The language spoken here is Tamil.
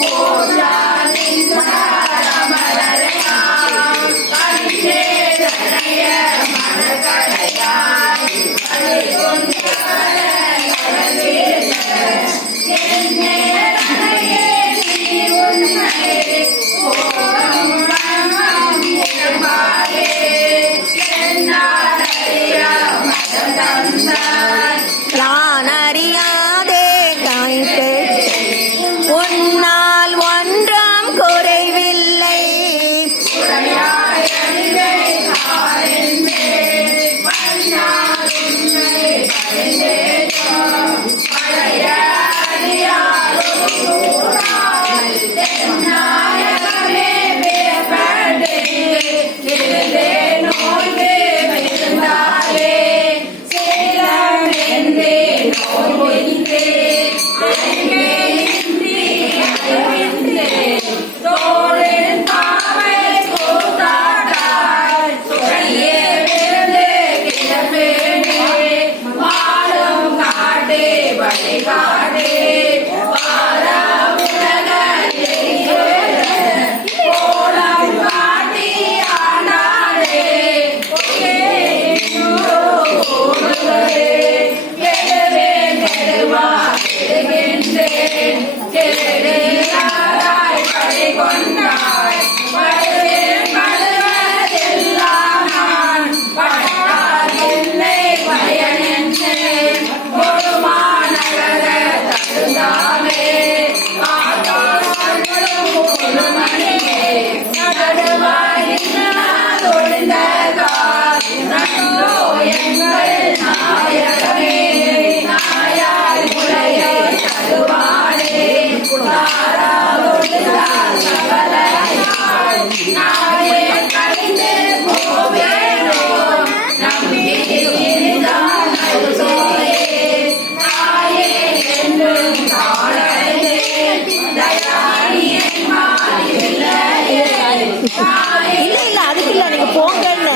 Oh. இல்ல இல்ல அதுக்கு இல்ல நீங்க போங்கன்னு.